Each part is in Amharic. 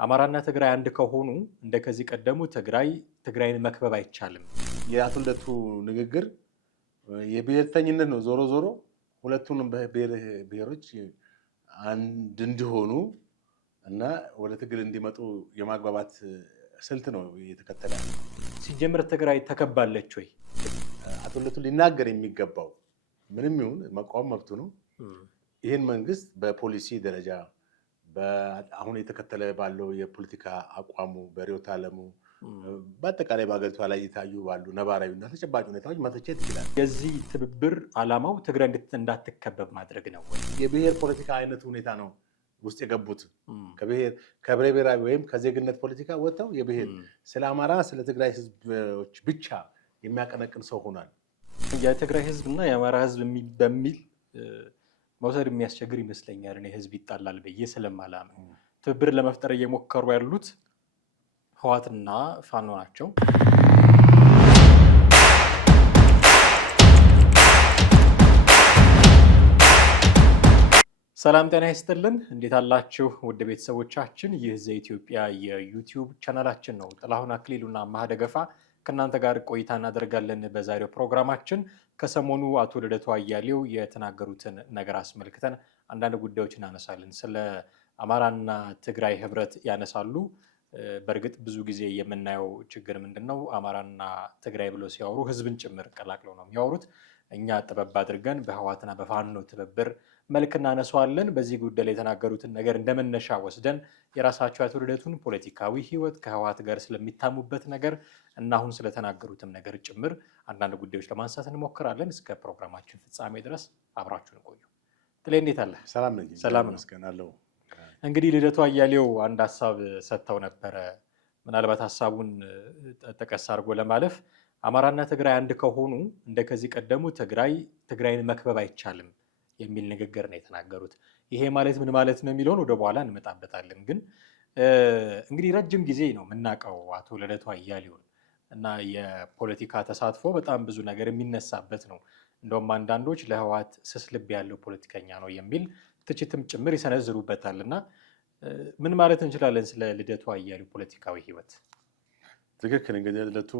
አማራና ትግራይ አንድ ከሆኑ እንደከዚህ ቀደሙ ትግራይን መክበብ አይቻልም። የአቶ ልደቱ ንግግር የብሔርተኝነት ነው። ዞሮ ዞሮ ሁለቱንም ብሔሮች አንድ እንዲሆኑ እና ወደ ትግል እንዲመጡ የማግባባት ስልት ነው የተከተለ። ሲጀምር ትግራይ ተከባለች ወይ? አቶ ልደቱ ሊናገር የሚገባው ምንም ይሁን መቃወም መብቱ ነው። ይህን መንግስት በፖሊሲ ደረጃ አሁን የተከተለ ባለው የፖለቲካ አቋሙ በርዕዮተ ዓለሙ በአጠቃላይ በአገሪቷ ላይ የታዩ ባሉ ነባራዊና ተጨባጭ ሁኔታዎች መተቸት ይችላል። የዚህ ትብብር ዓላማው ትግራይ እንዳትከበብ ማድረግ ነው። የብሔር ፖለቲካ አይነት ሁኔታ ነው ውስጥ የገቡት። ከብሔር ብሔራዊ ወይም ከዜግነት ፖለቲካ ወጥተው የብሔር ስለ አማራ ስለ ትግራይ ህዝቦች ብቻ የሚያቀነቅን ሰው ሆኗል። የትግራይ ህዝብና የአማራ ህዝብ በሚል መውሰድ የሚያስቸግር ይመስለኛል። እኔ ህዝብ ይጣላል ብዬ ስለማላምን ትብብር ለመፍጠር እየሞከሩ ያሉት ህወሓትና ፋኖ ናቸው። ሰላም ጤና ይስጥልን። እንዴት አላችሁ ውድ ቤተሰቦቻችን? ይህ ዘኢትዮጵያ የዩቲዩብ ቻናላችን ነው። ጥላሁን አክሊሉና አማሃ ደገፋ ከእናንተ ጋር ቆይታ እናደርጋለን። በዛሬው ፕሮግራማችን ከሰሞኑ አቶ ልደቱ አያሌው የተናገሩትን ነገር አስመልክተን አንዳንድ ጉዳዮች እናነሳለን። ስለ አማራና ትግራይ ህብረት ያነሳሉ። በእርግጥ ብዙ ጊዜ የምናየው ችግር ምንድን ነው? አማራና ትግራይ ብለው ሲያወሩ ህዝብን ጭምር ቀላቅለው ነው የሚያወሩት። እኛ ጥበብ አድርገን በህወሓትና በፋኖ ትብብር መልክ እናነሳዋለን። በዚህ ጉዳይ ላይ የተናገሩትን ነገር እንደመነሻ ወስደን የራሳቸው አቶ ልደቱን ፖለቲካዊ ህይወት ከህወሓት ጋር ስለሚታሙበት ነገር እና አሁን ስለተናገሩትም ነገር ጭምር አንዳንድ ጉዳዮች ለማንሳት እንሞክራለን። እስከ ፕሮግራማችን ፍጻሜ ድረስ አብራችሁን ቆዩ። ጥሌ እንዴት አለ? ሰላም ነው። እንግዲህ ልደቱ አያሌው አንድ ሀሳብ ሰጥተው ነበረ። ምናልባት ሀሳቡን ጠቀስ አድርጎ ለማለፍ አማራና ትግራይ አንድ ከሆኑ እንደከዚህ ቀደሙ ትግራይን መክበብ አይቻልም የሚል ንግግር ነው የተናገሩት። ይሄ ማለት ምን ማለት ነው የሚለውን ወደ በኋላ እንመጣበታለን። ግን እንግዲህ ረጅም ጊዜ ነው የምናውቀው አቶ ልደቱ አያሌውን እና የፖለቲካ ተሳትፎ በጣም ብዙ ነገር የሚነሳበት ነው። እንደውም አንዳንዶች ለህወሓት ስስ ልብ ያለው ፖለቲከኛ ነው የሚል ትችትም ጭምር ይሰነዝሩበታል። እና ምን ማለት እንችላለን ስለ ልደቱ አያሌው ፖለቲካዊ ህይወት? ትክክል። እንግዲህ ልደቱ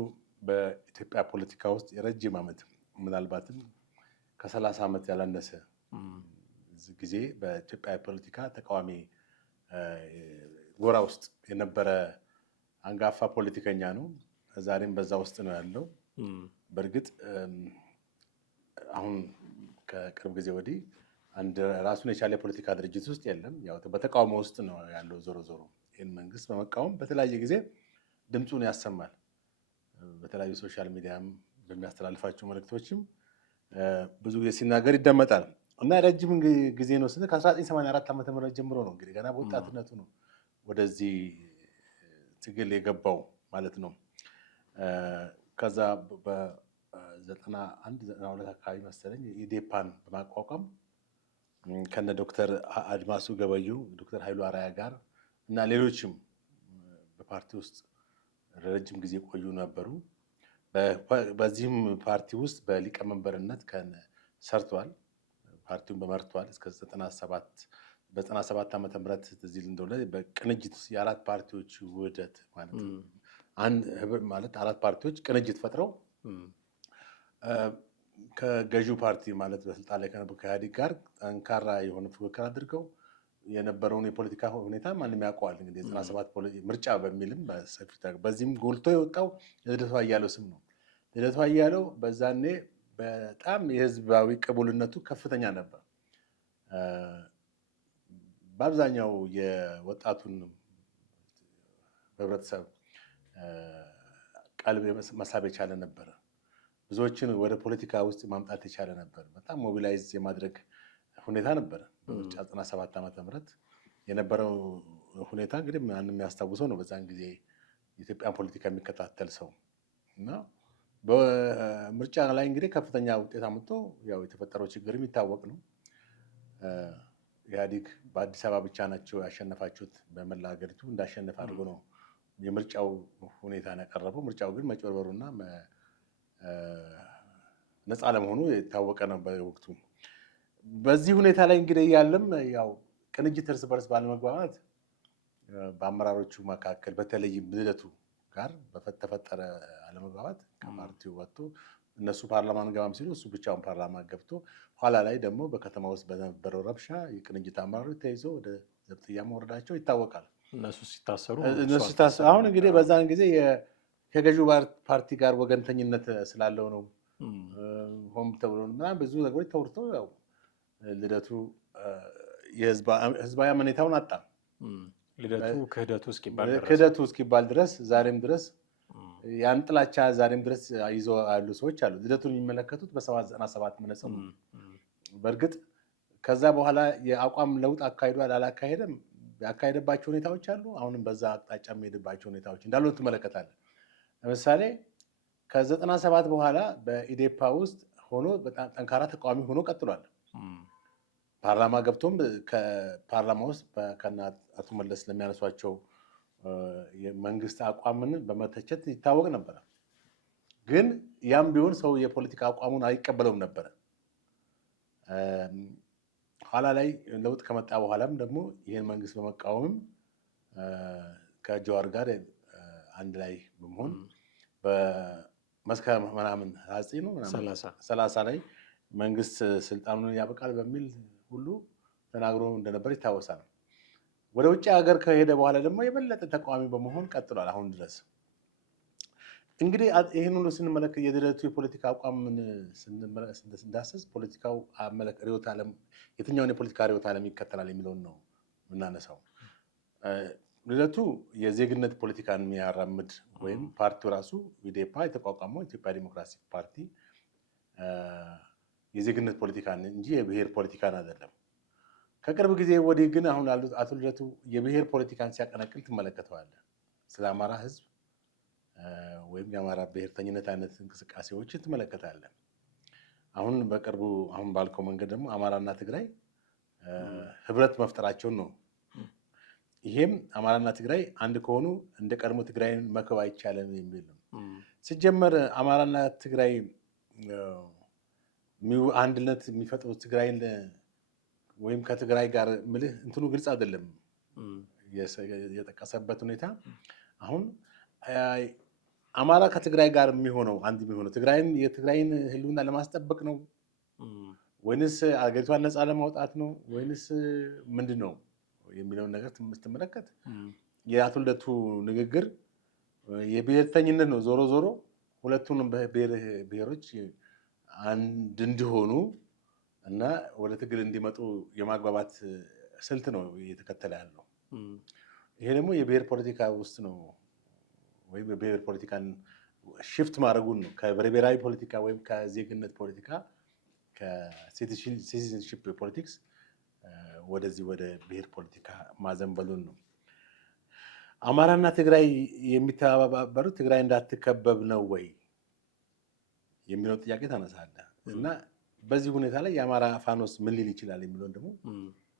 በኢትዮጵያ ፖለቲካ ውስጥ የረጅም ዓመት ምናልባትም ከ30 ዓመት ያላነሰ ጊዜ በኢትዮጵያ ፖለቲካ ተቃዋሚ ጎራ ውስጥ የነበረ አንጋፋ ፖለቲከኛ ነው። ዛሬም በዛ ውስጥ ነው ያለው። በእርግጥ አሁን ከቅርብ ጊዜ ወዲህ አንድ ራሱን የቻለ የፖለቲካ ድርጅት ውስጥ የለም። ያው በተቃውሞ ውስጥ ነው ያለው። ዞሮ ዞሮ ይህን መንግስት በመቃወም በተለያየ ጊዜ ድምፁን ያሰማል። በተለያዩ ሶሻል ሚዲያም በሚያስተላልፋቸው መልእክቶችም ብዙ ጊዜ ሲናገር ይደመጣል እና ረጅም ጊዜ ነው ስለ ከ1984 ዓ.ም ጀምሮ ነው እንግዲህ ገና በወጣትነቱ ነው ወደዚህ ትግል የገባው ማለት ነው። ከዛ በ91-92 አካባቢ መሰለኝ ኢዴፓን በማቋቋም ከነ ዶክተር አድማሱ ገበዩ፣ ዶክተር ኃይሉ አራያ ጋር እና ሌሎችም በፓርቲ ውስጥ ረጅም ጊዜ ቆዩ ነበሩ። በዚህም ፓርቲ ውስጥ በሊቀመንበርነት ሰርቷል። ፓርቲውን በመርቷል እስከ 97 ዓመተ ምህረት እዚህ እንደሆነ በቅንጅት የአራት ፓርቲዎች ውህደት ማለት ነው። ማለት አራት ፓርቲዎች ቅንጅት ፈጥረው ከገዢው ፓርቲ ማለት በስልጣን ላይ ከነበረው ከኢህአዴግ ጋር ጠንካራ የሆነ ፉክክር አድርገው የነበረውን የፖለቲካ ሁኔታ ማንም ያውቀዋል። እንግዲህ 97 ምርጫ በሚልም በሰፊ በዚህም ጎልቶ የወጣው ልደቱ አያሌው ስም ነው። ልደቱ አያሌው በዛኔ በጣም የህዝባዊ ቅቡልነቱ ከፍተኛ ነበር። በአብዛኛው የወጣቱን ህብረተሰብ ቀልብ መሳብ የቻለ ነበር። ብዙዎችን ወደ ፖለቲካ ውስጥ ማምጣት የቻለ ነበር። በጣም ሞቢላይዝ የማድረግ ሁኔታ ነበረ። በምርጫ 97 ዓመተ ምህረት የነበረው ሁኔታ እንግዲህ ማንም የሚያስታውሰው ነው። በዛን ጊዜ የኢትዮጵያን ፖለቲካ የሚከታተል ሰው እና በምርጫ ላይ እንግዲህ ከፍተኛ ውጤት አምጥቶ ያው የተፈጠረው ችግር የሚታወቅ ነው። ኢህአዴግ በአዲስ አበባ ብቻ ናቸው ያሸነፋችሁት፣ በመላ ሀገሪቱ እንዳሸነፈ አድርጎ ነው የምርጫው ሁኔታ ያቀረበው። ምርጫው ግን መጭበርበሩና ነፃ ለመሆኑ የታወቀ ነው በወቅቱ። በዚህ ሁኔታ ላይ እንግዲህ ያለም ያው ቅንጅት እርስ በርስ ባለመግባባት በአመራሮቹ መካከል በተለይም ልደቱ ጋር በተፈጠረ አለመግባባት ከፓርቲው ወጥቶ እነሱ ፓርላማን ገባም ሲሉ እሱ ብቻውን ፓርላማ ገብቶ ኋላ ላይ ደግሞ በከተማ ውስጥ በነበረው ረብሻ የቅንጅት አመራሮች ተይዘው ወደ ዘብጥያ መውረዳቸው ይታወቃል። እነሱ ሲታሰሩ አሁን እንግዲህ በዛን ጊዜ ከገዢው ፓርቲ ጋር ወገንተኝነት ስላለው ነው ሆም ተብሎ ምናምን ብዙ ነገሮች ተወርተው ያው ልደቱ የህዝባዊ አመኔታውን አጣ። ልደቱ ክህደቱ እስኪባል ድረስ ዛሬም ድረስ ያን ጥላቻ ዛሬም ድረስ ይዞ ያሉ ሰዎች አሉ። ልደቱን የሚመለከቱት በ97 መነጽር ነው። በእርግጥ ከዛ በኋላ የአቋም ለውጥ አካሂዷል አላካሄደም፣ ያካሄደባቸው ሁኔታዎች አሉ። አሁንም በዛ አቅጣጫ የሚሄድባቸው ሁኔታዎች እንዳሉ ትመለከታለን። ለምሳሌ ከ97 በኋላ በኢዴፓ ውስጥ ሆኖ በጣም ጠንካራ ተቃዋሚ ሆኖ ቀጥሏል። ፓርላማ ገብቶም ከፓርላማ ውስጥ ከና አቶ መለስ ለሚያነሷቸው የመንግስት አቋምን በመተቸት ይታወቅ ነበረ። ግን ያም ቢሆን ሰው የፖለቲካ አቋሙን አይቀበለውም ነበረ። ኋላ ላይ ለውጥ ከመጣ በኋላም ደግሞ ይህን መንግስት በመቃወምም ከጀዋር ጋር አንድ ላይ በመሆን በመስከረም ምናምን 30 ላይ መንግስት ስልጣኑን ያበቃል በሚል ሁሉ ተናግሮ እንደነበር ይታወሳል። ወደ ውጭ ሀገር ከሄደ በኋላ ደግሞ የበለጠ ተቃዋሚ በመሆን ቀጥሏል አሁን ድረስ። እንግዲህ ይህን ሁሉ ስንመለከት የልደቱ የፖለቲካ አቋምን ስንዳስስ ፖለቲካው ርዕዮተ ዓለም የትኛውን የፖለቲካ ርዕዮተ ዓለም ይከተላል የሚለውን ነው የምናነሳው። ልደቱ የዜግነት ፖለቲካን የሚያራምድ ወይም ፓርቲው ራሱ ኢዴፓ የተቋቋመው ኢትዮጵያ ዲሞክራሲክ ፓርቲ የዜግነት ፖለቲካን እንጂ የብሔር ፖለቲካን አይደለም። ከቅርብ ጊዜ ወዲህ ግን አሁን ያሉት አቶ ልደቱ የብሔር ፖለቲካን ሲያቀነቅል ትመለከተዋለህ። ስለ አማራ ህዝብ ወይም የአማራ ብሔርተኝነት አይነት እንቅስቃሴዎችን ትመለከታለህ። አሁን በቅርቡ አሁን ባልከው መንገድ ደግሞ አማራና ትግራይ ህብረት መፍጠራቸውን ነው። ይሄም አማራና ትግራይ አንድ ከሆኑ እንደ ቀድሞ ትግራይን መከብ አይቻልም የሚል ነው። ሲጀመር አማራና ትግራይ አንድነት የሚፈጥሩት ትግራይን ወይም ከትግራይ ጋር ምልህ እንትኑ ግልጽ አይደለም። የጠቀሰበት ሁኔታ አሁን አማራ ከትግራይ ጋር የሚሆነው የትግራይን ህልውና ለማስጠበቅ ነው ወይንስ አገሪቷን ነፃ ለማውጣት ነው ወይንስ ምንድን ነው የሚለውን ነገር ስትመለከት የአቶ ልደቱ ንግግር የብሔርተኝነት ነው። ዞሮ ዞሮ ሁለቱንም ብሔሮች አንድ እንዲሆኑ እና ወደ ትግል እንዲመጡ የማግባባት ስልት ነው እየተከተለ ያለው። ይሄ ደግሞ የብሔር ፖለቲካ ውስጥ ነው ወይም የብሔር ፖለቲካን ሽፍት ማድረጉን ነው ከብሔራዊ ፖለቲካ ወይም ከዜግነት ፖለቲካ ከሲቲዝንሺፕ ፖለቲክስ ወደዚህ ወደ ብሔር ፖለቲካ ማዘንበሉን ነው። አማራና ትግራይ የሚተባበሩት ትግራይ እንዳትከበብ ነው ወይ የሚለው ጥያቄ ታነሳለህ እና በዚህ ሁኔታ ላይ የአማራ ፋኖስ ምን ሊል ይችላል የሚለውን ደግሞ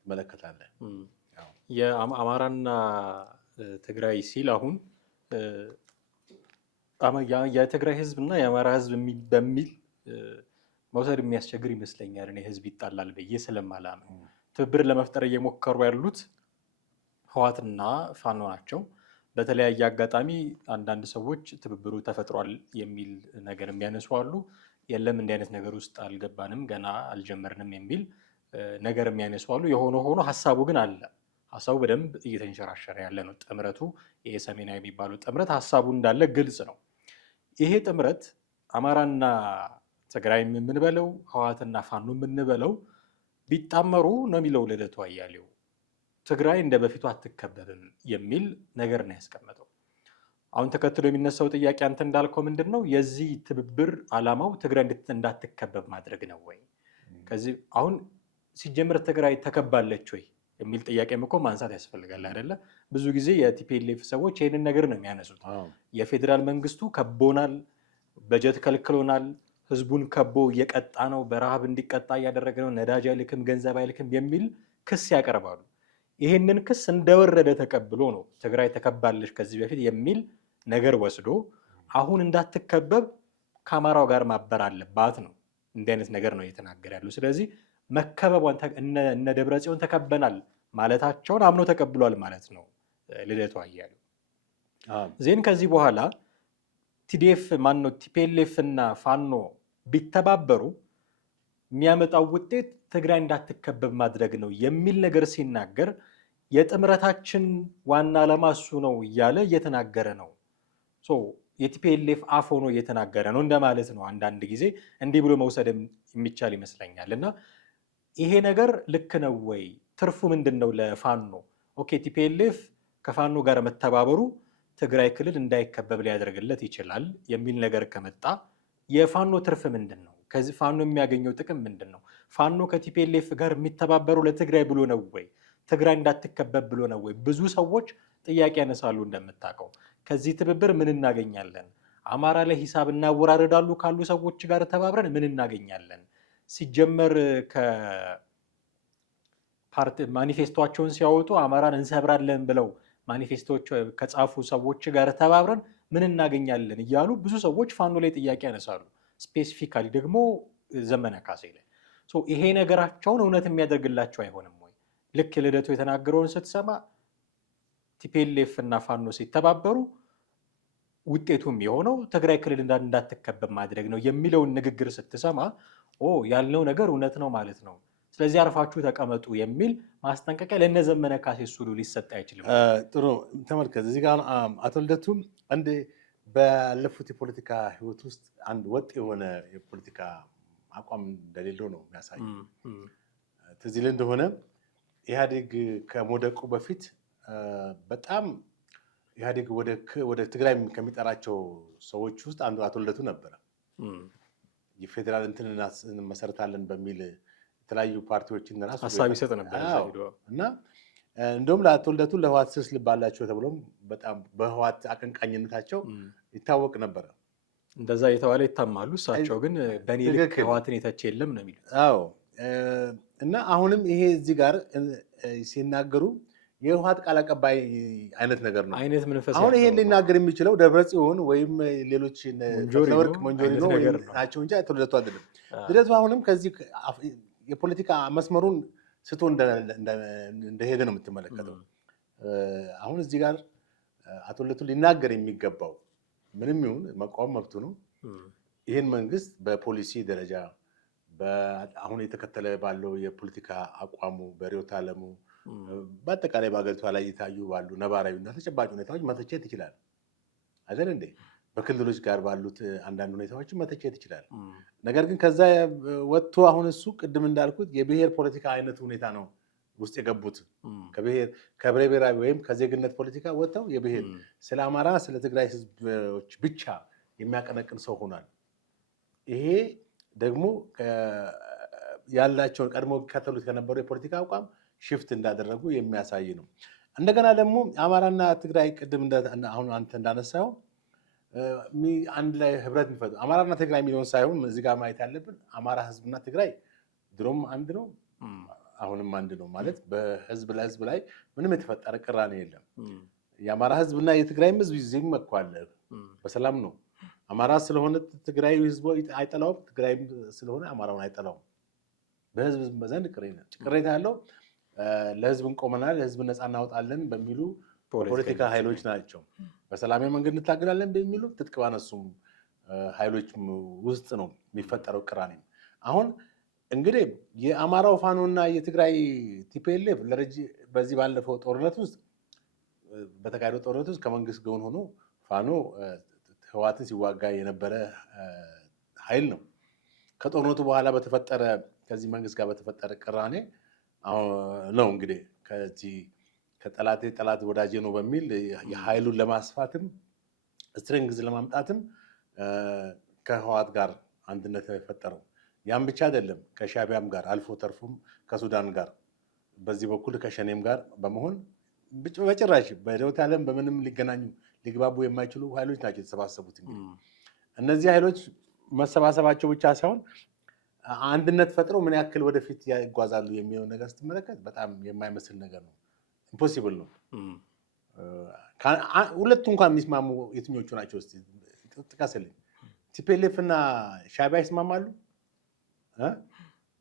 ትመለከታለህ። የአማራና ትግራይ ሲል አሁን የትግራይ ህዝብ እና የአማራ ህዝብ በሚል መውሰድ የሚያስቸግር ይመስለኛል። እኔ ህዝብ ይጣላል ብዬ ስለማላምን ትብብር ለመፍጠር እየሞከሩ ያሉት ህወሓትና ፋኖ ናቸው። በተለያየ አጋጣሚ አንዳንድ ሰዎች ትብብሩ ተፈጥሯል የሚል ነገር የሚያነሱ አሉ። የለም እንዲህ አይነት ነገር ውስጥ አልገባንም ገና አልጀመርንም የሚል ነገር የሚያነሱ አሉ። የሆነ ሆኖ ሀሳቡ ግን አለ። ሀሳቡ በደንብ እየተንሸራሸረ ያለ ነው። ጥምረቱ ይሄ ሰሜናዊ የሚባለው ጥምረት ሀሳቡ እንዳለ ግልጽ ነው። ይሄ ጥምረት አማራና ትግራይ የምንበለው ህወሓትና ፋኖ የምንበለው ቢጣመሩ ነው የሚለው ልደቱ አያሌው። ትግራይ እንደ በፊቱ አትከበብም የሚል ነገር ነው ያስቀመጠው። አሁን ተከትሎ የሚነሳው ጥያቄ አንተ እንዳልከው ምንድን ነው የዚህ ትብብር ዓላማው ትግራይ እንዳትከበብ ማድረግ ነው ወይ? ከዚህ አሁን ሲጀምር ትግራይ ተከባለች ወይ የሚል ጥያቄም እኮ ማንሳት ያስፈልጋል አይደለ? ብዙ ጊዜ የቲፒኤልኤፍ ሰዎች ይህንን ነገር ነው የሚያነሱት። የፌዴራል መንግስቱ ከቦናል፣ በጀት ከልክሎናል፣ ህዝቡን ከቦ እየቀጣ ነው፣ በረሃብ እንዲቀጣ እያደረገ ነው፣ ነዳጅ አይልክም፣ ገንዘብ አይልክም የሚል ክስ ያቀርባሉ። ይህንን ክስ እንደወረደ ተቀብሎ ነው ትግራይ ተከባለች ከዚህ በፊት የሚል ነገር ወስዶ አሁን እንዳትከበብ ከአማራው ጋር ማበር አለባት ነው። እንዲህ አይነት ነገር ነው እየተናገረ ያለው። ስለዚህ መከበቧን እነ ደብረ ጽዮን ተከበናል ማለታቸውን አምኖ ተቀብሏል ማለት ነው ልደቱ አያሌው። ዜን ከዚህ በኋላ ቲዲኤፍ ማነው ቲፒኤልኤፍ እና ፋኖ ቢተባበሩ የሚያመጣው ውጤት ትግራይ እንዳትከበብ ማድረግ ነው የሚል ነገር ሲናገር የጥምረታችን ዋና ዓላማ እሱ ነው እያለ እየተናገረ ነው። የቲፒኤልኤፍ አፍ ሆኖ እየተናገረ ነው እንደማለት ነው። አንዳንድ ጊዜ እንዲህ ብሎ መውሰድ የሚቻል ይመስለኛል። እና ይሄ ነገር ልክ ነው ወይ? ትርፉ ምንድን ነው ለፋኖ? ኦኬ ቲፒኤልኤፍ ከፋኖ ጋር መተባበሩ ትግራይ ክልል እንዳይከበብ ሊያደርግለት ይችላል የሚል ነገር ከመጣ የፋኖ ትርፍ ምንድን ነው? ከዚህ ፋኖ የሚያገኘው ጥቅም ምንድን ነው? ፋኖ ከቲፒኤልኤፍ ጋር የሚተባበሩ ለትግራይ ብሎ ነው ወይ? ትግራይ እንዳትከበብ ብሎ ነው ወይ? ብዙ ሰዎች ጥያቄ ያነሳሉ። እንደምታውቀው ከዚህ ትብብር ምን እናገኛለን? አማራ ላይ ሂሳብ እናወራረዳሉ ካሉ ሰዎች ጋር ተባብረን ምን እናገኛለን? ሲጀመር ማኒፌስቶቸውን ሲያወጡ አማራን እንሰብራለን ብለው ማኒፌስቶች ከጻፉ ሰዎች ጋር ተባብረን ምን እናገኛለን እያሉ ብዙ ሰዎች ፋኖ ላይ ጥያቄ ያነሳሉ። ስፔሲፊካሊ ደግሞ ዘመነ ካሴ ላይ ይሄ ነገራቸውን እውነት የሚያደርግላቸው አይሆንም ወይ? ልክ ልደቱ የተናገረውን ስትሰማ ቲፒኤልኤፍ እና ፋኖ ሲተባበሩ ውጤቱም የሆነው ትግራይ ክልል እንዳትከበብ ማድረግ ነው የሚለውን ንግግር ስትሰማ ያልነው ነገር እውነት ነው ማለት ነው፣ ስለዚህ አርፋችሁ ተቀመጡ የሚል ማስጠንቀቂያ ለእነ ዘመነ ካሴ ሱሉ ሊሰጥ አይችልም። ጥሩ ተመልከት። እዚህ ጋር አቶ ልደቱ አንድ ባለፉት የፖለቲካ ህይወት ውስጥ አንድ ወጥ የሆነ የፖለቲካ አቋም እንደሌለው ነው የሚያሳየው። ትዝ ይልህ እንደሆነ ኢህአዴግ ከመውደቁ በፊት በጣም ኢህአዴግ ወደ ትግራይ ከሚጠራቸው ሰዎች ውስጥ አንዱ አቶ ልደቱ ነበረ። የፌዴራል እንትን እንመሰርታለን በሚል የተለያዩ ፓርቲዎችን ራሱ ሀሳብ ይሰጥ ነበር እና እንደውም ለአቶ ልደቱ ለህወሓት ስስ ልባላቸው ተብሎም በጣም በህወሓት አቀንቃኝነታቸው ይታወቅ ነበረ። እንደዛ የተባለ ይታማሉ። እሳቸው ግን በእኔ ልክ ህወሓትን የተቸ የለም ነው የሚሉት። አዎ እና አሁንም ይሄ እዚህ ጋር ሲናገሩ የህወሓት ቃል አቀባይ አይነት ነገር ነው አይነት መንፈስ። አሁን ይሄን ሊናገር የሚችለው ደብረጽዮን ወይም ሌሎች ወርቅ መንጆሪኖ ናቸው እንጂ አቶ ልደቱ አይደለም። ልደቱ አሁንም ከዚህ የፖለቲካ መስመሩን ስቶ እንደሄደ ነው የምትመለከተው። አሁን እዚህ ጋር አቶ ልደቱ ሊናገር የሚገባው ምንም ይሁን መቃወም መብቱ ነው። ይህን መንግስት በፖሊሲ ደረጃ አሁን የተከተለ ባለው የፖለቲካ አቋሙ በርዕዮተ ዓለሙ በአጠቃላይ በሀገሪቷ ላይ የታዩ ባሉ ነባራዊና ተጨባጭ ሁኔታዎች መተቸት ይችላል አይደል እንዴ? በክልሎች ጋር ባሉት አንዳንድ ሁኔታዎችን መተቸት ይችላል። ነገር ግን ከዛ ወጥቶ አሁን እሱ ቅድም እንዳልኩት የብሔር ፖለቲካ አይነት ሁኔታ ነው ውስጥ የገቡት። ከብሔር ብሔራዊ ወይም ከዜግነት ፖለቲካ ወጥተው የብሔር ስለ አማራ ስለ ትግራይ ህዝቦች ብቻ የሚያቀነቅን ሰው ሆኗል። ይሄ ደግሞ ያላቸውን ቀድሞ ከተሉት ከነበሩ የፖለቲካ አቋም ሽፍት እንዳደረጉ የሚያሳይ ነው። እንደገና ደግሞ አማራና ትግራይ ቅድም አሁን አንተ እንዳነሳው አንድ ላይ ህብረት የሚፈጥሩ አማራና ትግራይ የሚለውን ሳይሆን እዚህ ጋር ማየት ያለብን አማራ ህዝብና ትግራይ ድሮም አንድ ነው፣ አሁንም አንድ ነው ማለት በህዝብ ለህዝብ ላይ ምንም የተፈጠረ ቅራኔ የለም። የአማራ ህዝብና የትግራይም ህዝብ ዜግም መጥቷል፣ በሰላም ነው። አማራ ስለሆነ ትግራይ ህዝቡ አይጠላውም፣ ትግራይ ስለሆነ አማራውን አይጠላውም። በህዝብ ዘንድ ቅሬታ ያለው ለህዝብ እንቆመናል፣ ለህዝብ ነፃ እናወጣለን በሚሉ ፖለቲካ ኃይሎች ናቸው። በሰላማዊ መንገድ እንታገላለን በሚሉ ትጥቅ ባነሱም ኃይሎች ውስጥ ነው የሚፈጠረው ቅራኔ። አሁን እንግዲህ የአማራው ፋኖና የትግራይ ቲፒኤልኤፍ በዚህ ባለፈው ጦርነት ውስጥ በተካሄደው ጦርነት ውስጥ ከመንግስት ጎን ሆኖ ፋኖ ህወሓትን ሲዋጋ የነበረ ኃይል ነው። ከጦርነቱ በኋላ በተፈጠረ ከዚህ መንግስት ጋር በተፈጠረ ቅራኔ ነው እንግዲህ ከዚህ ጠላት ወዳጄ ነው በሚል የኃይሉን ለማስፋትም ስትሬንግዝ ለማምጣትም ከህወሓት ጋር አንድነት የፈጠረው። ያም ብቻ አይደለም፣ ከሻዕቢያም ጋር አልፎ ተርፎም ከሱዳን ጋር በዚህ በኩል ከሸኔም ጋር በመሆን በጭራሽ በርዕዮተ ዓለም በምንም ሊግባቡ የማይችሉ ኃይሎች ናቸው የተሰባሰቡት። እነዚህ ኃይሎች መሰባሰባቸው ብቻ ሳይሆን አንድነት ፈጥረው ምን ያክል ወደፊት ይጓዛሉ የሚለው ነገር ስትመለከት በጣም የማይመስል ነገር ነው። ኢምፖሲብል ነው። ሁለቱ እንኳን የሚስማሙ የትኞቹ ናቸው? እስኪ ጥቀስልኝ። ቲፒኤልኤፍ እና ሻዕቢያ ይስማማሉ?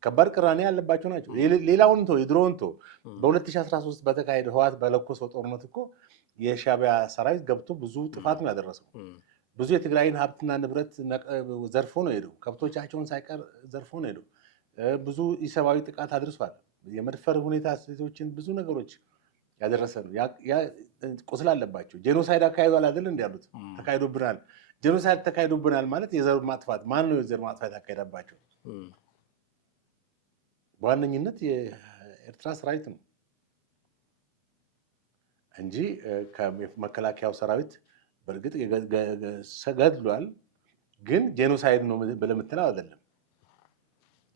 ከባድ ቅራኔ ያለባቸው ናቸው። ሌላውን የድሮውን በ2013 በተካሄደ ህወሓት በለኮሰው ጦርነት እኮ የሻዕቢያ ሰራዊት ገብቶ ብዙ ጥፋት ነው ያደረሰው። ብዙ የትግራይን ሀብትና ንብረት ዘርፎ ነው ሄደው፣ ከብቶቻቸውን ሳይቀር ዘርፎ ነው ሄደው። ብዙ ኢሰብአዊ ጥቃት አድርሷል። የመድፈር ሁኔታ፣ ሴቶችን፣ ብዙ ነገሮች ያደረሰ ነው። ቁስል አለባቸው። ጄኖሳይድ አካሂዷል አይደል እንዲ ያሉት፣ ተካሂዶብናል። ጄኖሳይድ ተካሂዶብናል ማለት የዘር ማጥፋት። ማን ነው የዘር ማጥፋት ያካሄዳባቸው? በዋነኝነት የኤርትራ ሰራዊት ነው እንጂ ከመከላከያው ሰራዊት በእርግጥ ገድሏል፣ ግን ጄኖሳይድ ነው ብለህ የምትለው አይደለም።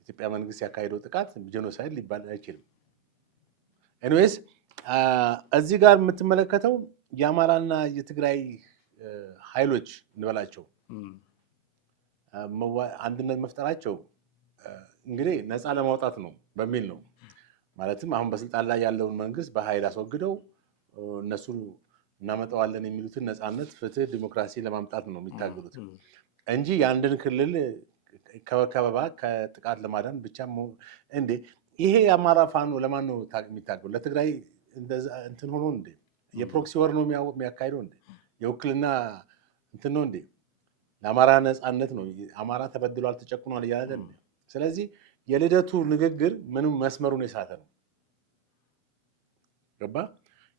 ኢትዮጵያ መንግስት ያካሄደው ጥቃት ጄኖሳይድ ሊባል አይችልም። ኤኒዌይስ እዚህ ጋር የምትመለከተው የአማራና የትግራይ ኃይሎች እንበላቸው አንድነት መፍጠራቸው እንግዲህ ነፃ ለማውጣት ነው በሚል ነው። ማለትም አሁን በስልጣን ላይ ያለውን መንግስት በኃይል አስወግደው እነሱ እናመጣዋለን የሚሉትን ነፃነት፣ ፍትህ፣ ዲሞክራሲ ለማምጣት ነው የሚታገሉት እንጂ የአንድን ክልል ከበባ ከጥቃት ለማዳን ብቻ እንዴ። ይሄ የአማራ ፋኖ ለማን ነው የሚታገሉ? ለትግራይ እንትን ሆኖ እንዴ? የፕሮክሲ ወር ነው የሚያካሂደው እንዴ? የውክልና እንትን ነው እንዴ? ለአማራ ነፃነት ነው። አማራ ተበድሏል፣ ተጨቁኗል እያለ እንዴ? ስለዚህ የልደቱ ንግግር ምንም መስመሩን የሳተ ነው። ገባ?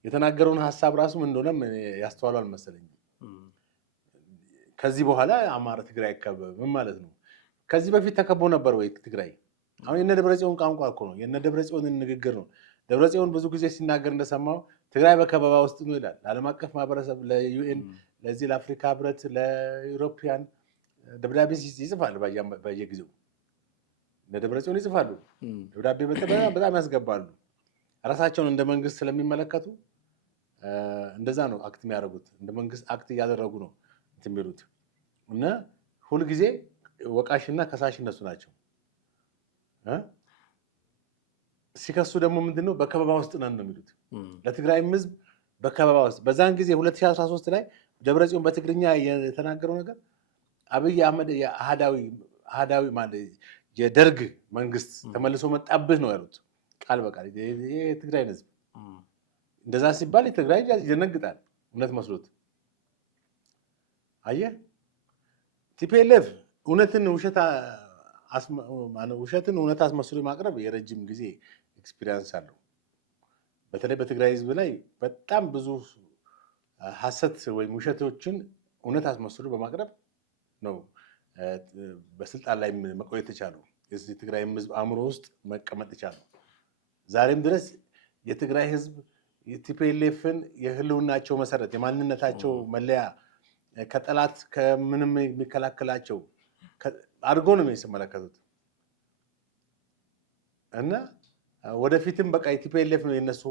የተናገረውን ሀሳብ ራሱ ምን እንደሆነ ያስተዋሉ አልመሰለኝም። ከዚህ በኋላ አማራ ትግራይ አይከበብም ማለት ነው። ከዚህ በፊት ተከቦ ነበር ወይ ትግራይ? አሁን የነ ደብረጽዮን ቋንቋ እኮ ነው፣ የነ ደብረጽዮን ንግግር ነው። ደብረጽዮን ብዙ ጊዜ ሲናገር እንደሰማው ትግራይ በከበባ ውስጥ ነው ይላል። ለዓለም አቀፍ ማህበረሰብ፣ ለዩኤን፣ ለዚህ ለአፍሪካ ህብረት፣ ለኢሮፒያን ደብዳቤ ይጽፋል በየጊዜው። ለደብረጽዮን ይጽፋሉ ደብዳቤ፣ በጣም ያስገባሉ። ራሳቸውን እንደ መንግስት ስለሚመለከቱ እንደዛ ነው አክት የሚያደርጉት። እንደ መንግስት አክት እያደረጉ ነው የሚሉት እና ሁልጊዜ ወቃሽና ከሳሽ እነሱ ናቸው። ሲከሱ ደግሞ ምንድነው በከበባ ውስጥ ነን ነው የሚሉት። ለትግራይም ህዝብ በከበባ ውስጥ በዛን ጊዜ 2013 ላይ ደብረጽዮን በትግርኛ የተናገረው ነገር አብይ አህመድ የአህዳዊ ማለት የደርግ መንግስት ተመልሶ መጣብህ ነው ያሉት ቃል በቃል። የትግራይ ህዝብ እንደዛ ሲባል የትግራይ ይደነግጣል እውነት መስሎት። አየህ ቲፒኤልኤፍ ውሸትን እውነት አስመስሎ ማቅረብ የረጅም ጊዜ ኤክስፒሪየንስ አለው። በተለይ በትግራይ ህዝብ ላይ በጣም ብዙ ሐሰት ወይም ውሸቶችን እውነት አስመስሎ በማቅረብ ነው በስልጣን ላይ መቆየት የቻለው። የትግራይ ህዝብ አእምሮ ውስጥ መቀመጥ የቻለው። ዛሬም ድረስ የትግራይ ህዝብ የቲፒኤልኤፍን የህልውናቸው መሰረት፣ የማንነታቸው መለያ፣ ከጠላት ከምንም የሚከላከላቸው አድርጎ ነው የሚመለከቱት እና ወደፊትም በቃ የቲፒኤልኤፍ ነው የነሱ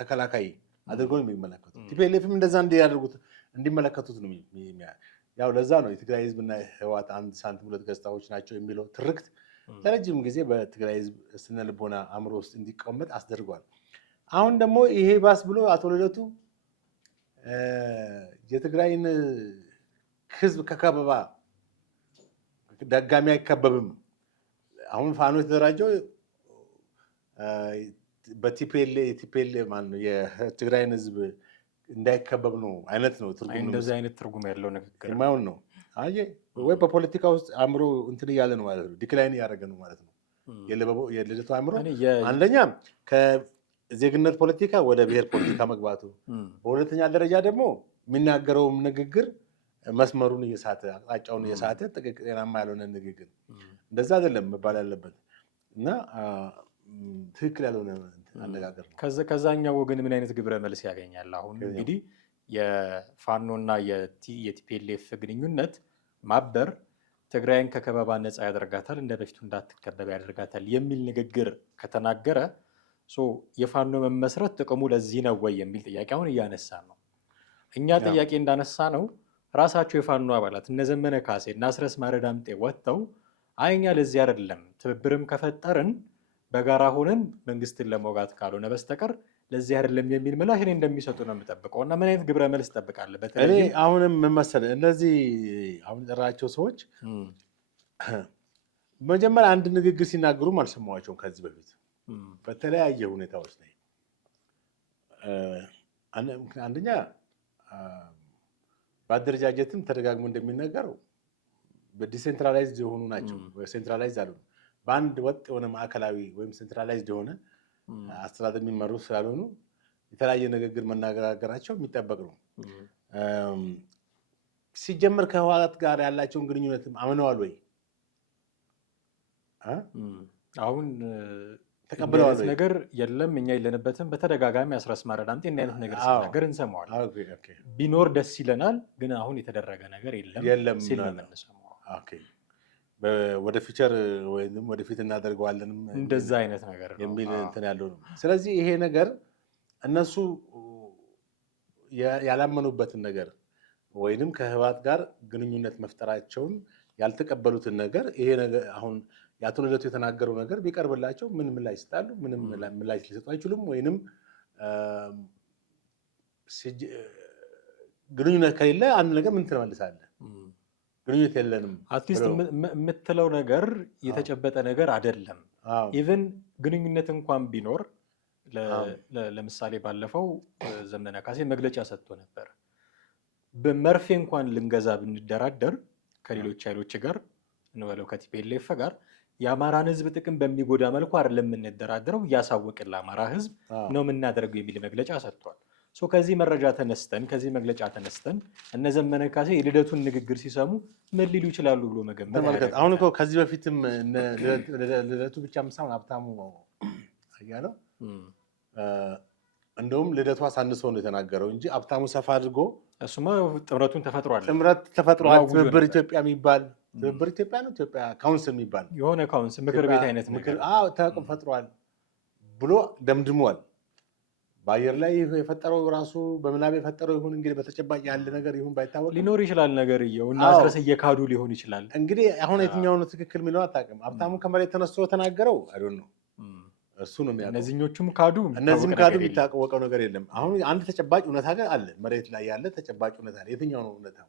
ተከላካይ አድርጎ ነው የሚመለከቱት። ቲፒኤልኤፍም እንደዛ እንዲመለከቱት ነው። ያው ለዛ ነው የትግራይ ህዝብና ህወሓት አንድ ሳንቲም ሁለት ገጽታዎች ናቸው የሚለው ትርክት ለረጅም ጊዜ በትግራይ ህዝብ ስነ ልቦና አእምሮ ውስጥ እንዲቀመጥ አስደርጓል። አሁን ደግሞ ይሄ ባስ ብሎ አቶ ልደቱ የትግራይን ህዝብ ከከበባ ደጋሚ አይከበብም። አሁን ፋኖ የተደራጀው በቲፒኤልኤ ማለት ነው የትግራይን ህዝብ እንዳይከበብ ነው አይነት ነው ትርጉም። እንደዚህ አይነት ትርጉም ያለው ንግግር የማይሆን ነው። አየህ ወይ በፖለቲካ ውስጥ አእምሮ እንትን እያለ ነው ማለት ነው፣ ዲክላይን እያደረገ ነው ማለት ነው የልደቱ አእምሮ። አንደኛ ከዜግነት ፖለቲካ ወደ ብሔር ፖለቲካ መግባቱ፣ በሁለተኛ ደረጃ ደግሞ የሚናገረውም ንግግር መስመሩን እየሳተ አቅጣጫውን እየሳተ ጤናማ ያልሆነ ንግግር እንደዛ አይደለም መባል ያለበት እና ትክክል ያልሆነ አነጋገር ነው። ከዛኛው ወገን ምን አይነት ግብረ መልስ ያገኛል? አሁን እንግዲህ የፋኖና የቲፒኤልኤፍ ግንኙነት ማበር ትግራይን ከከበባ ነፃ ያደርጋታል፣ እንደ በፊቱ እንዳትከበብ ያደርጋታል የሚል ንግግር ከተናገረ የፋኖ መመስረት ጥቅሙ ለዚህ ነው ወይ የሚል ጥያቄ አሁን እያነሳ ነው። እኛ ጥያቄ እንዳነሳ ነው ራሳቸው የፋኖ አባላት እነ ዘመነ ካሴ እና አስረስ ማረዳምጤ ወጥተው እኛ ለዚህ አይደለም ትብብርም ከፈጠርን በጋራ ሆነን መንግስትን ለመውጋት ካልሆነ በስተቀር ለዚህ አይደለም የሚል ምላሽ እኔ እንደሚሰጡ ነው የምጠብቀው። እና ምን አይነት ግብረ መልስ ትጠብቃለህ? በተለይ አሁንም ምን መሰለህ እነዚህ አሁን የጠራቸው ሰዎች መጀመሪያ አንድ ንግግር ሲናገሩም አልሰማኋቸውም ከዚህ በፊት በተለያየ ሁኔታዎች ላይ አንደኛ በአደረጃጀትም ተደጋግሞ እንደሚነገረው በዲሴንትራላይዝድ የሆኑ ናቸው። ሴንትራላይዝድ አሉ። በአንድ ወጥ የሆነ ማዕከላዊ ወይም ሴንትራላይዝድ የሆነ አስተዳደር የሚመሩ ስላልሆኑ የተለያየ ንግግር መነጋገራቸው የሚጠበቅ ነው። ሲጀመር ከህወሓት ጋር ያላቸውን ግንኙነት አምነዋል ወይ? አሁን ተቀብለዋል ወይ? ነገር የለም እኛ የለንበትም። በተደጋጋሚ አስረስ ማረድ አንተ እንደ አይነት ነገር ሲናገር እንሰማዋለን። ቢኖር ደስ ይለናል፣ ግን አሁን የተደረገ ነገር የለም ሲል ነው የምንሰማው። ወደ ፊቸር ወይም ወደፊት እናደርገዋለን እንደዛ አይነት ነገር የሚል እንትን ያለው ነው። ስለዚህ ይሄ ነገር እነሱ ያላመኑበትን ነገር ወይንም ከህወሓት ጋር ግንኙነት መፍጠራቸውን ያልተቀበሉትን ነገር ይሄ ነገር አሁን የአቶ ልደቱ የተናገረው ነገር ቢቀርብላቸው ምን ምላሽ ይሰጣሉ? ምንም ምላሽ ሊሰጡ አይችሉም። ወይንም ግንኙነት ከሌለ አንድ ነገር ምን ትመልሳለህ? ግንኙነት የለንም አትሊስት የምትለው ነገር የተጨበጠ ነገር አይደለም። ኢቨን ግንኙነት እንኳን ቢኖር ለምሳሌ ባለፈው ዘመነ ካሴ መግለጫ ሰጥቶ ነበር። በመርፌ እንኳን ልንገዛ ብንደራደር ከሌሎች ኃይሎች ጋር እንበለው ከቲፒኤልኤፍ ጋር የአማራን ህዝብ ጥቅም በሚጎዳ መልኩ አይደለም የምንደራደረው፣ እያሳወቅን ለአማራ ህዝብ ነው የምናደርገው የሚል መግለጫ ሰጥቷል። ከዚህ መረጃ ተነስተን ከዚህ መግለጫ ተነስተን እነ ዘመነ ካሴ የልደቱን ንግግር ሲሰሙ ምን ሊሉ ይችላሉ ብሎ መገመት። አሁን እኮ ከዚህ በፊትም ልደቱ ብቻም ሳይሆን ሀብታሙ አያለው እንደውም ልደቱ አሳንሶ ነው የተናገረው እንጂ ሀብታሙ ሰፋ አድርጎ እሱማ ጥምረቱን ተፈጥሯል። ጥምረት ተፈጥሯል። ትብብር ኢትዮጵያ የሚባል ትብብር ኢትዮጵያ ነው ኢትዮጵያ ካውንስል የሚባል የሆነ ካውንስል ምክር ቤት አይነት ነገር ተፈጥሯል ብሎ ደምድሟል። በአየር ላይ የፈጠረው ራሱ በምናብ የፈጠረው ይሁን እንግዲህ በተጨባጭ ያለ ነገር ይሁን ባይታወቅ ሊኖር ይችላል። ነገር እና አስረስ እየካዱ ሊሆን ይችላል። እንግዲህ አሁን የትኛው ነው ትክክል የሚለው አታውቅም። ሀብታሙ ከመሬት ተነስቶ ተናገረው አይዶን ነው እሱ ነው የሚያውቀው። እነዚህኞቹም ካዱ የሚታወቀው ነገር የለም። አሁን አንድ ተጨባጭ እውነታ ግን አለ፣ መሬት ላይ ያለ ተጨባጭ እውነታ አለ። የትኛው ነው እውነታው?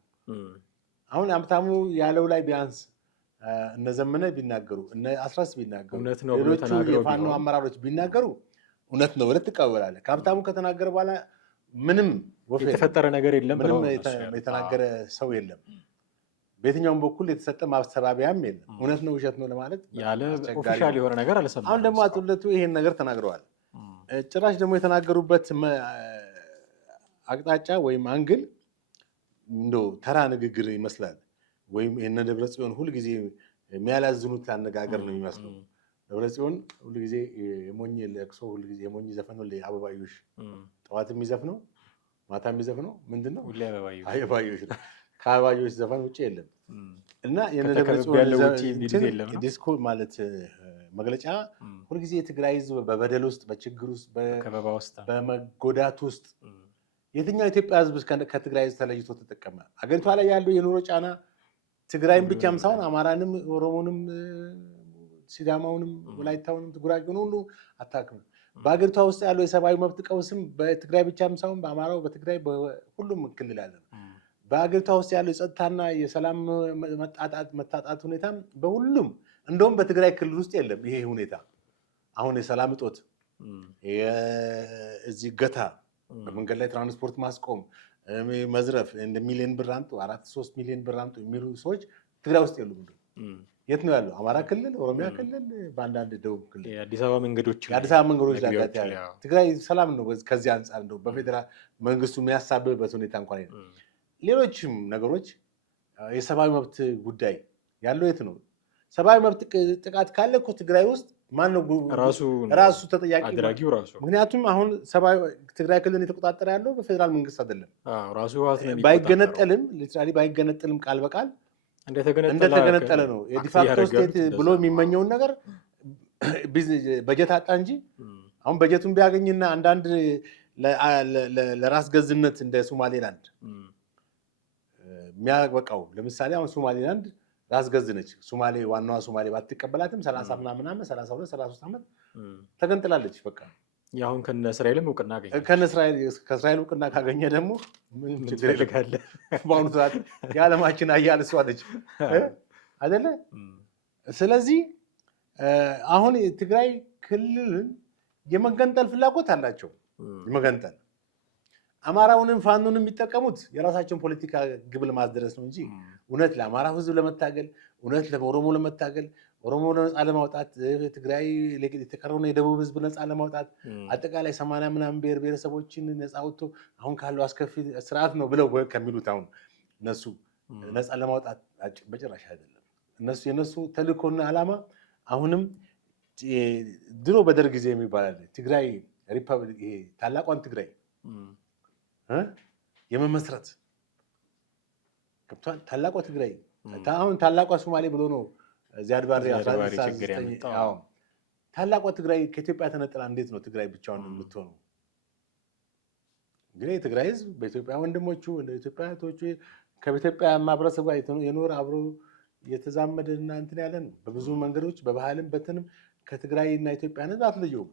አሁን ሀብታሙ ያለው ላይ ቢያንስ እነ ዘመነ ቢናገሩ እነ አስረስ ቢናገሩ ሌሎቹ የፋኖ አመራሮች ቢናገሩ እውነት ነው ብለህ ትቀበላለህ። ከሀብታሙ ከተናገረ በኋላ ምንም የተፈጠረ ነገር የለም፣ ምንም የተናገረ ሰው የለም። በየትኛውም በኩል የተሰጠ ማስተባበያም የለም። እውነት ነው ውሸት ነው ለማለት ያለ ኦፊሻል የሆነ ነገር አልሰማንም። አሁን ደግሞ አቶ ልደቱ ይሄን ነገር ተናግረዋል። ጭራሽ ደግሞ የተናገሩበት አቅጣጫ ወይም አንግል እንደው ተራ ንግግር ይመስላል። ወይም የእነ ደብረጽዮን ሁልጊዜ የሚያላዝኑት አነጋገር ነው የሚመስለው። ደብረጽዮን ሁልጊዜ የሞኝ ለቅሶ ሁልጊዜ የሞኝ ዘፈን ሁሌ አበባዮሽ ጠዋት የሚዘፍነው ማታ የሚዘፍነው ምንድን ነው? አበባዮሽ ነው። ከአበባዮሽ ዘፈን ውጭ የለም። እና የእነ ደብረጽዮን ዲስኮር ማለት መግለጫ ሁልጊዜ የትግራይ ህዝብ በበደል ውስጥ በችግር ውስጥ በመጎዳት ውስጥ የትኛው ኢትዮጵያ ህዝብ ከትግራይ ህዝብ ተለይቶ ተጠቀመ? አገሪቷ ላይ ያለው የኑሮ ጫና ትግራይም ብቻም ሳይሆን አማራንም፣ ኦሮሞንም፣ ሲዳማውንም፣ ወላይታውንም፣ ጉራጌውን ሁሉ አታክም። በአገሪቷ ውስጥ ያለው የሰብአዊ መብት ቀውስም በትግራይ ብቻም ሳይሆን በአማራው፣ በትግራይ በሁሉም ክልል አለ። በአገሪቷ ውስጥ ያለው የጸጥታና የሰላም መታጣት ሁኔታም በሁሉም እንደውም በትግራይ ክልል ውስጥ የለም ይሄ ሁኔታ። አሁን የሰላም እጦት፣ እዚህ ገታ፣ በመንገድ ላይ ትራንስፖርት ማስቆም፣ መዝረፍ፣ እንደ ሚሊዮን ብር አምጡ 4-3 ሚሊዮን ብር አምጡ የሚሉ ሰዎች ትግራይ ውስጥ የሉም። የት ነው ያለው? አማራ ክልል፣ ኦሮሚያ ክልል፣ በአንዳንድ ደቡብ ክልል፣ የአዲስ አበባ መንገዶች ላይ ትግራይ ሰላም ነው። ከዚህ አንጻር እንደው በፌዴራል መንግስቱ የሚያሳብብበት ሁኔታ እንኳን ነው። ሌሎችም ነገሮች የሰብአዊ መብት ጉዳይ ያለው የት ነው? ሰብአዊ መብት ጥቃት ካለ እኮ ትግራይ ውስጥ ማነው ራሱ ተጠያቂ አድራጊው ራሱ? ምክንያቱም አሁን ትግራይ ክልል የተቆጣጠረ ያለው በፌዴራል መንግስት አይደለም። ራሱ ባይገነጠልም ቃል በቃል እንደተገነጠለ ነው። የዲፋክቶ ስቴት ብሎ የሚመኘውን ነገር በጀት አጣ እንጂ አሁን በጀቱን ቢያገኝና አንዳንድ ለራስ ገዝነት እንደ ሶማሌላንድ የሚያበቃው ለምሳሌ አሁን ሶማሌላንድ ራስ ገዝ ነች። ሶማሌ ዋናዋ ሶማሌ ባትቀበላትም 30 ምናምን 32 33 ዓመት ተገንጥላለች። በቃ ያሁን ከእስራኤልም እውቅና አገኘ። ከእስራኤል እውቅና ካገኘ ደግሞ ምን ችግር ይልካል? በአሁኑ ሰዓት የዓለማችን አያል እሷ ነች አይደለ? ስለዚህ አሁን የትግራይ ክልልን የመገንጠል ፍላጎት አላቸው። የመገንጠል አማራውንም ፋኖንም የሚጠቀሙት የራሳቸውን ፖለቲካ ግብ ለማስደረስ ነው እንጂ እውነት ለአማራ ህዝብ ለመታገል እውነት ለኦሮሞ ለመታገል ኦሮሞ ነፃ ለማውጣት ትግራይ የተቀረውን የደቡብ ህዝብ ነፃ ለማውጣት አጠቃላይ 80 ምናምን ብሔር ብሔረሰቦችን ነፃ አውጥቶ አሁን ካለው አስከፊ ስርዓት ነው ብለው ከሚሉት አሁን እነሱ ነፃ ለማውጣት በጭራሽ አይደለም። የነሱ ተልእኮና ዓላማ አሁንም ድሮ በደርግ ጊዜ የሚባላል ትግራይ ሪፐብሊክ ይሄ ታላቋን ትግራይ የመመስረት ገብቷል። ታላቋ ትግራይ አሁን ታላቋ ሶማሌ ብሎ ነው ዚያድ ባሬ 1969 ታላቋ ትግራይ ከኢትዮጵያ ተነጥላ እንዴት ነው ትግራይ ብቻውን የምትሆነው? እንግዲህ የትግራይ ህዝብ በኢትዮጵያ ወንድሞቹ እንደ ኢትዮጵያ እህቶቹ ከኢትዮጵያ ማህበረሰብ ጋር የኖረ አብሮ የተዛመደ እና እንትን ያለ ነው። በብዙ መንገዶች በባህልም በትንም ከትግራይ እና ኢትዮጵያን ህዝብ አትለየውም።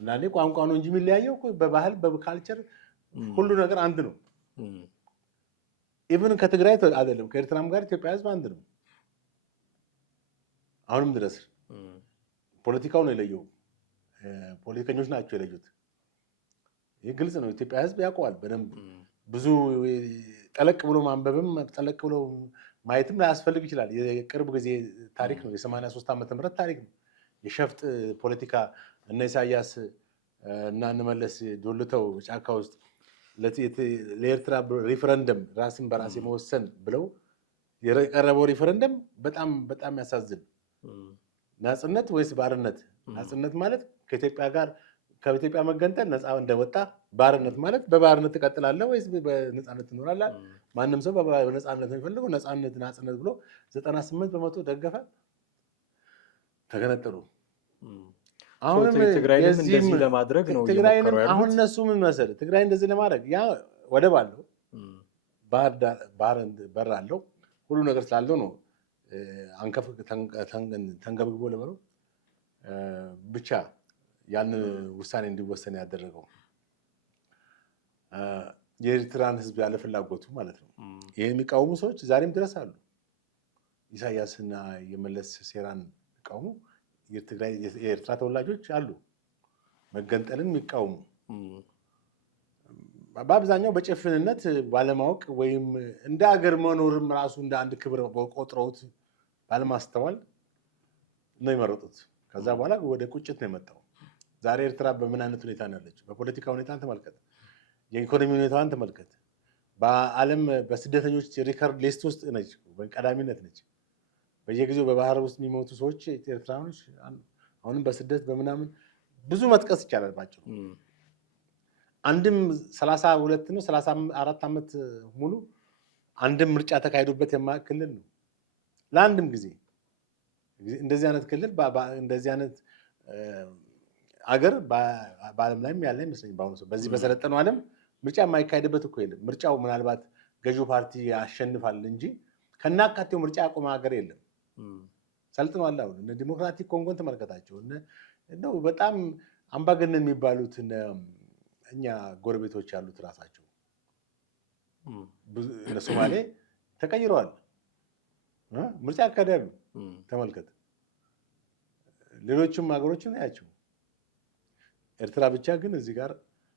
አንዳንዴ ቋንቋ ነው እንጂ የሚለያየው በባህል በካልቸር ሁሉ ነገር አንድ ነው። ኢቭን ከትግራይ አይደለም ከኤርትራም ጋር ኢትዮጵያ ህዝብ አንድ ነው። አሁንም ድረስ ፖለቲካው ነው የለየው። ፖለቲከኞች ናቸው የለዩት። ይህ ግልጽ ነው። ኢትዮጵያ ህዝብ ያውቀዋል በደንብ። ብዙ ጠለቅ ብሎ ማንበብም ጠለቅ ብሎ ማየትም ላያስፈልግ ይችላል። የቅርብ ጊዜ ታሪክ ነው። የ83 ዓመተ ምህረት ታሪክ ነው። የሸፍጥ ፖለቲካ እነ ኢሳያስ እና እንመለስ ዶልተው ጫካ ውስጥ ለኤርትራ ሪፈረንደም ራስን በራስ የመወሰን ብለው የቀረበው ሪፈረንደም በጣም በጣም ያሳዝን። ናጽነት ወይስ ባርነት? ናጽነት ማለት ከኢትዮጵያ መገንጠል ነፃ እንደወጣ፣ ባርነት ማለት በባርነት ትቀጥላለህ ወይስ በነፃነት ትኖራለህ? ማንም ሰው በነፃነት ነው የሚፈልገው። ናጽነት ብሎ 98% ደገፈ፣ ተገነጠሉ። አሁንም ትግራይንም እንደዚህ ለማድረግ ነው ትግራይንም አሁን እነሱ ምን መሰለህ ትግራይ እንደዚህ ለማድረግ ያ ወደብ አለው፣ በር አለው፣ ሁሉ ነገር ስላለው ነው አንከፍ ተንገብግቦ ለበለው ብቻ ያን ውሳኔ እንዲወሰን ያደረገው የኤርትራን ህዝብ ያለ ፍላጎቱ ማለት ነው። ይሄን የሚቃወሙ ሰዎች ዛሬም ድረስ አሉ። ኢሳያስና የመለስ ሴራን የሚቃወሙ የኤርትራ ተወላጆች አሉ፣ መገንጠልን የሚቃወሙ በአብዛኛው በጭፍንነት ባለማወቅ ወይም እንደ ሀገር መኖርም ራሱ እንደ አንድ ክብር ቆጥረውት ባለማስተዋል ነው የመረጡት። ከዛ በኋላ ወደ ቁጭት ነው የመጣው። ዛሬ ኤርትራ በምን አይነት ሁኔታ ነው ያለችው? በፖለቲካ ሁኔታን ተመልከት፣ የኢኮኖሚ ሁኔታዋን ተመልከት። በዓለም በስደተኞች ሪከርድ ሊስት ውስጥ ነች፣ ቀዳሚነት ነች። በየጊዜው በባህር ውስጥ የሚሞቱ ሰዎች ኤርትራኖች አሁንም በስደት በምናምን ብዙ መጥቀስ ይቻላል ባጭሩ። አንድም 32 ነው 34 ዓመት ሙሉ አንድም ምርጫ ተካሂዶበት የማያውቅ ክልል ነው። ለአንድም ጊዜ እንደዚህ አይነት ክልል እንደዚህ አይነት አገር በዓለም ላይም ያለ አይመስለኝም። በአሁኑ ሰው በዚህ በሰለጠነው ዓለም ምርጫ የማይካሄድበት እኮ የለም። ምርጫው ምናልባት ገዢው ፓርቲ ያሸንፋል እንጂ ከናካቴው ምርጫ ያቆመ ሀገር የለም። ሰልጥኗል። አሁን እነ ዲሞክራቲክ ኮንጎን ተመልከታቸው። እንደው በጣም አምባገነን የሚባሉት እኛ ጎረቤቶች ያሉት ራሳቸው እነ ሶማሌ ተቀይረዋል፣ ምርጫ ያካሄዳሉ። ተመልከት። ሌሎችም ሀገሮችን ያቸው። ኤርትራ ብቻ ግን እዚህ ጋር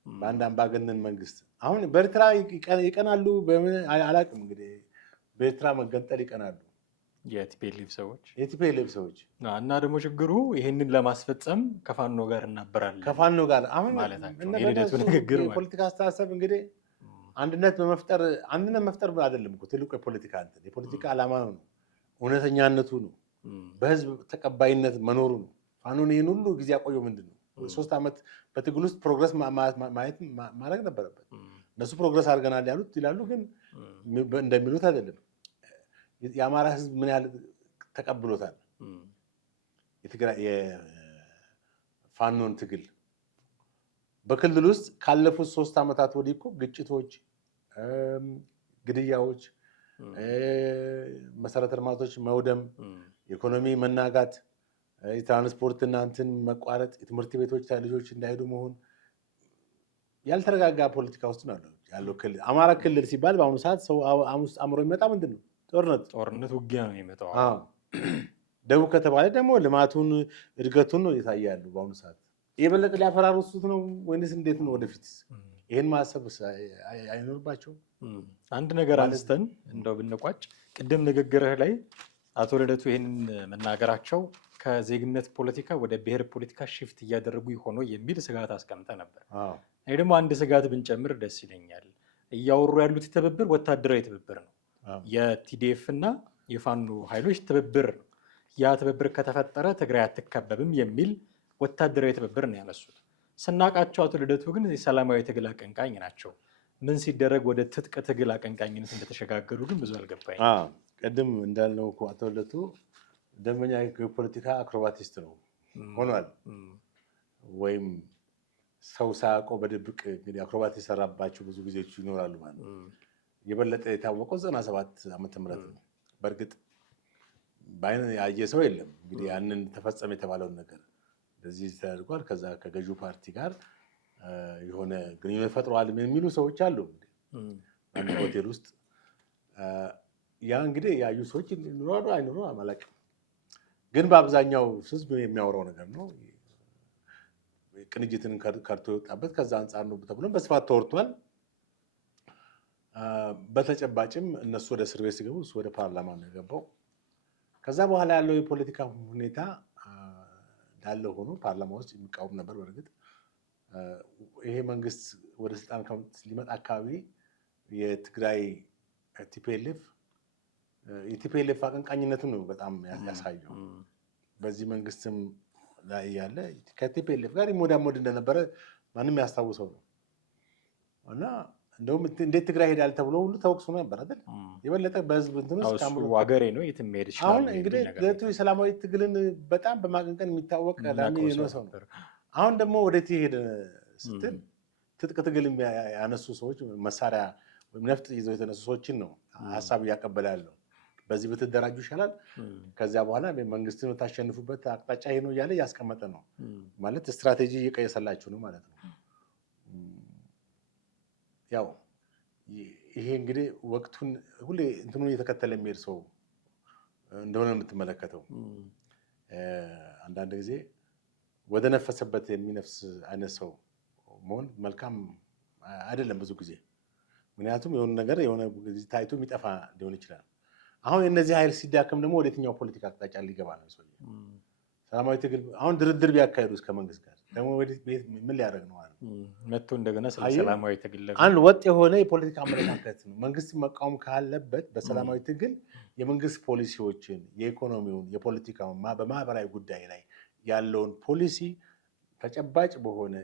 በአንድ አምባገነን መንግስት አሁን በኤርትራ ይቀናሉ። በምን አላውቅም እንግዲህ በኤርትራ መገንጠል ይቀናሉ የቲፒኤልኤፍ ሰዎች እና ደግሞ ችግሩ ይህንን ለማስፈጸም ከፋኖ ጋር እናበራለን። ከፋኖ ጋር አሁን የሂደቱ ንግግር የፖለቲካ አስተሳሰብ እንግዲህ አንድነት መፍጠር አይደለም እኮ ትልቁ የፖለቲካ ዓላማ ነው፣ እውነተኛነቱ ነው፣ በህዝብ ተቀባይነት መኖሩ ነው። ፋኖን ይህን ሁሉ ጊዜ ያቆየው ምንድን ነው? 3 ዓመት በትግል ውስጥ ፕሮግረስ ማድረግ ነበረበት። እነሱ ፕሮግረስ አድርገናል ይላሉ፣ ግን እንደሚሉት አይደለም። የአማራ ህዝብ ምን ያህል ተቀብሎታል የፋኖን ትግል? በክልል ውስጥ ካለፉት 3 ዓመታት ወዲህ እኮ ግጭቶች፣ ግድያዎች፣ መሰረተ ልማቶች መውደም፣ ኢኮኖሚ መናጋት፣ የትራንስፖርት እና እንትን መቋረጥ፣ የትምህርት ቤቶች ልጆች እንዳይሄዱ መሆን፣ ያልተረጋጋ ፖለቲካ ውስጥ ነው ያለው ክልል። አማራ ክልል ሲባል በአሁኑ ሰዓት ሰው አእምሮ የሚመጣ ምንድን ነው? ጦርነት፣ ውጊያ ነው የሚመጣው። ደቡብ ከተባለ ደግሞ ልማቱን እድገቱን ነው እየታየ ያለው በአሁኑ ሰዓት። የበለጠ ሊያፈራርሱት ነው ወይንስ እንዴት ነው ወደፊት? ይህን ማሰብ አይኖርባቸውም? አንድ ነገር አንስተን እንደው ብንቋጭ፣ ቅድም ንግግርህ ላይ አቶ ልደቱ ይህንን መናገራቸው ከዜግነት ፖለቲካ ወደ ብሔር ፖለቲካ ሽፍት እያደረጉ ሆኖ የሚል ስጋት አስቀምጠ ነበር። እኔ ደግሞ አንድ ስጋት ብንጨምር ደስ ይለኛል። እያወሩ ያሉት ትብብር ወታደራዊ ትብብር ነው። የቲዲኤፍ እና የፋኖ ኃይሎች ትብብር ነው። ያ ትብብር ከተፈጠረ ትግራይ አትከበብም የሚል ወታደራዊ ትብብር ነው ያነሱት። ስናቃቸው አቶ ልደቱ ግን የሰላማዊ ትግል አቀንቃኝ ናቸው። ምን ሲደረግ ወደ ትጥቅ ትግል አቀንቃኝነት እንደተሸጋገሩ ግን ብዙ አልገባኝ። ቅድም እንዳልነው እኮ አቶ ልደቱ ደንበኛ የፖለቲካ አክሮባቲስት ነው ሆኗል። ወይም ሰው ሳያውቀው በድብቅ እንግዲህ አክሮባት የሰራባቸው ብዙ ጊዜዎች ይኖራሉ ማለት ነው። የበለጠ የታወቀው 97 ዓመተ ምህረት ነው። በእርግጥ በአይን ያየ ሰው የለም። እንግዲህ ያንን ተፈጸመ የተባለውን ነገር እንደዚህ ተደርጓል፣ ከዛ ከገዢው ፓርቲ ጋር የሆነ ግንኙነት ፈጥረዋል የሚሉ ሰዎች አሉ። አንድ ሆቴል ውስጥ ያ እንግዲህ ያዩ ሰዎች ይኖራሉ አይኖሩ አላውቅም። ግን በአብዛኛው ህዝብ የሚያወራው ነገር ነው። ቅንጅትን ከርቶ የወጣበት ከዛ አንጻር ነው ተብሎ በስፋት ተወርቷል። በተጨባጭም እነሱ ወደ እስር ቤት ሲገቡ እሱ ወደ ፓርላማ ነው የገባው። ከዛ በኋላ ያለው የፖለቲካ ሁኔታ እንዳለ ሆኖ ፓርላማ ውስጥ የሚቃወም ነበር። በእርግጥ ይሄ መንግስት ወደ ስልጣን ሊመጣ አካባቢ የትግራይ ቲፒኤልኤፍ አቀንቃኝነቱን ነው በጣም ያሳየው። በዚህ መንግስትም ላይ ያለ ከቲፒኤልኤፍ ጋር ይሞዳሞድ እንደነበረ ማንም ያስታውሰው ነው። እና እንደውም እንዴት ትግራይ ሄዳል ተብሎ ሁሉ ተወቅሶ ነበር አይደል? የበለጠ በህዝብ እንትኑ እስካሁን ሀገሬ ነው የትም ሄድ ይችላል። አሁን እንግዲህ ለቱ የሰላማዊ ትግልን በጣም በማቀንቀን የሚታወቅ ቀዳሚ ነው ሰው ነው። አሁን ደግሞ ወዴት ይሄድ ስትል ትጥቅ ትግል ያነሱ ሰዎች መሳሪያ ወይም ነፍጥ ይዘው የተነሱ ሰዎችን ነው ሀሳብ እያቀበለ ያለው። በዚህ ብትደራጁ ይሻላል፣ ከዚያ በኋላ መንግስትን የምታሸንፉበት አቅጣጫ ይሄ ነው እያለ እያስቀመጠ ነው ማለት ስትራቴጂ እየቀየሰላችሁ ነው ማለት ነው። ያው ይሄ እንግዲህ ወቅቱን ሁሌ እንትኑን እየተከተለ የሚሄድ ሰው እንደሆነ የምትመለከተው። አንዳንድ ጊዜ ወደ ነፈሰበት የሚነፍስ አይነት ሰው መሆን መልካም አይደለም ብዙ ጊዜ። ምክንያቱም የሆነ ነገር የሆነ ታይቶ የሚጠፋ ሊሆን ይችላል። አሁን የነዚህ ኃይል ሲዳከም ደግሞ ወደ የትኛው ፖለቲካ አቅጣጫ ሊገባ ነው ሰው? ሰላማዊ ትግል አሁን ድርድር ቢያካሄዱ እስከ መንግስት ጋር ደግሞ ምን ሊያደርግ ነው ማለት ነው? መጥቶ እንደገና ስለ ሰላማዊ ትግል አንድ ወጥ የሆነ የፖለቲካ አመለካከት ነው። መንግስት መቃወም ካለበት በሰላማዊ ትግል የመንግስት ፖሊሲዎችን፣ የኢኮኖሚውን፣ የፖለቲካውን፣ በማህበራዊ ጉዳይ ላይ ያለውን ፖሊሲ ተጨባጭ በሆነ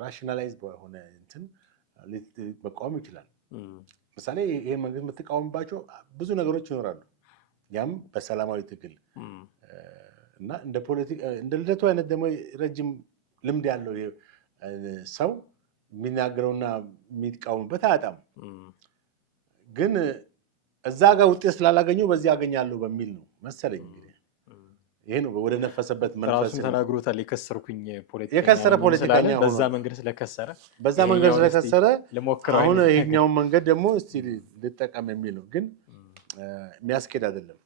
ራሽናላይዝ በሆነ እንትን መቃወም ይችላል። ምሳሌ ይሄን መንግስት የምትቃወምባቸው ብዙ ነገሮች ይኖራሉ። ያም በሰላማዊ ትግል እና እንደ ልደቱ አይነት ደግሞ ረጅም ልምድ ያለው ሰው የሚናገረውና የሚቃወምበት አያጣም። ግን እዛ ጋር ውጤት ስላላገኘው በዚህ ያገኛለሁ በሚል ነው መሰለኝ። እንግዲህ ይሄ ነው ወደ ነፈሰበት መንፈስ ራሱን ተናግሮታል። የከሰርኩኝ ፖለቲከኛ የከሰረ ፖለቲከኛ በዛ መንገድ ስለከሰረ አሁን ይሄኛውን መንገድ ደግሞ እስቲ ልጠቀም የሚል ነው። ግን የሚያስኬድ አይደለም።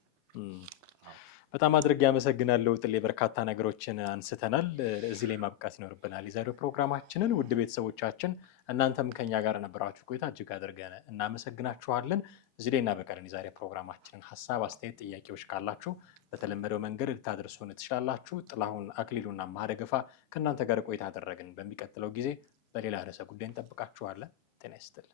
በጣም አድርጌ አመሰግናለሁ ጥሌ። በርካታ ነገሮችን አንስተናል። እዚህ ላይ ማብቃት ይኖርብናል የዛሬው ፕሮግራማችንን። ውድ ቤተሰቦቻችን እናንተም ከኛ ጋር ነበራችሁ ቆይታ እጅግ አድርገን እናመሰግናችኋለን። እዚህ ላይ እናበቃለን የዛሬ ፕሮግራማችንን። ሀሳብ፣ አስተያየት፣ ጥያቄዎች ካላችሁ በተለመደው መንገድ ልታደርሱን ትችላላችሁ። ጥላሁን አክሊሉና ማህደገፋ ከእናንተ ጋር ቆይታ አደረግን። በሚቀጥለው ጊዜ በሌላ ርዕሰ ጉዳይ እንጠብቃችኋለን። ጤና ይስጥልን።